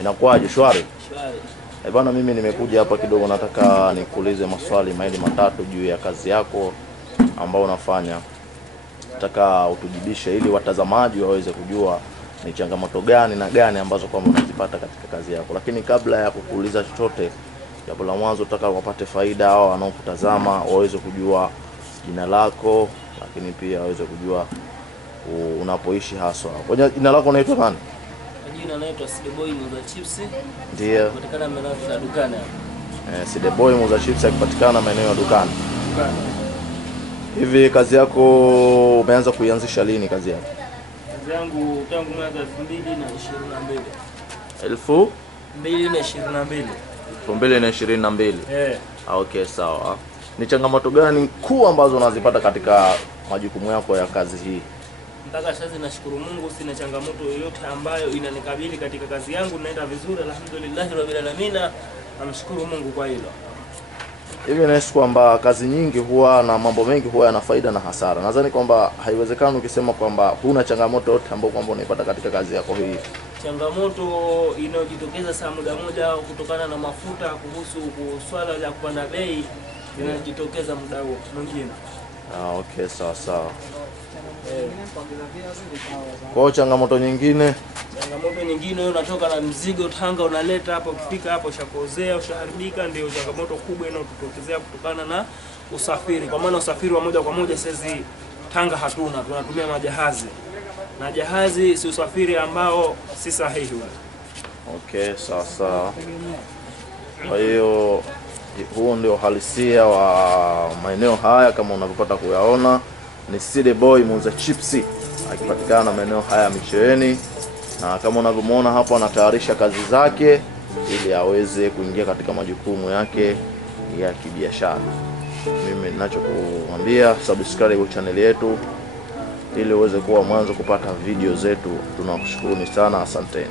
Inakuwaje, shwari? Shwari. Bwana, mimi nimekuja hapa kidogo, nataka nikuulize maswali mawili matatu juu ya kazi yako ambao unafanya. Nataka utujibishe ili watazamaji waweze kujua ni changamoto gani na gani ambazo kwamba unazipata katika kazi yako. Lakini kabla ya kukuuliza chochote, jambo la mwanzo nataka wapate faida hao wanaokutazama waweze kujua jina lako, lakini pia waweze kujua unapoishi haswa. Kwa jina lako unaitwa nani? Jina naitwa Sideboy Muuza Chips. Ndiyo. Kupatikana maeneo ya dukani. Sideboy Muuza Chips akipatikana maeneo ya dukani. Dukani. Hivi kazi yako umeanza kuianzisha lini kazi yako? Kazi yangu tangu mwaka 2022. 2022. 2022. Okay, sawa. Ni changamoto gani kuu ambazo unazipata katika majukumu yako ya kazi hii? Mpaka sasa nashukuru Mungu, sina changamoto yoyote ambayo inanikabili katika kazi yangu, naenda vizuri, alhamdulillah rabbil alamin. Namshukuru Mungu kwa hilo. Hivi nahisi kwamba kazi nyingi huwa na mambo mengi huwa yana faida na hasara. Nadhani kwamba haiwezekani ukisema kwamba huna changamoto yote ambayo kwamba unaipata katika kazi yako hii. Changamoto inayojitokeza saa muda moja kutokana na mafuta, kuhusu swala la kupanda bei, inajitokeza muda huo mwingine. Okay, sawa sawa. Kwa changamoto nyingine wewe unatoka na mzigo Tanga unaleta hapo, ukifika hapo ushakozea, ushaharibika, ndio changamoto kubwa inayotokezea kutokana na usafiri. Kwa maana usafiri wa moja kwa moja sasa Tanga hatuna, tunatumia majahazi. Na jahazi si usafiri ambao si sahihi. Okay, sawa sawa. Kwa hiyo huo ndio halisia wa maeneo haya kama unavyopata kuyaona. Ni Sideboy Muuza Chips akipatikana maeneo haya Micheweni, na kama unavyomuona hapo anatayarisha kazi zake ili aweze kuingia katika majukumu yake ya kibiashara. Mimi ninachokuambia, subscribe channel yetu ili uweze kuwa mwanzo kupata video zetu. Tunakushukuruni sana, asanteni.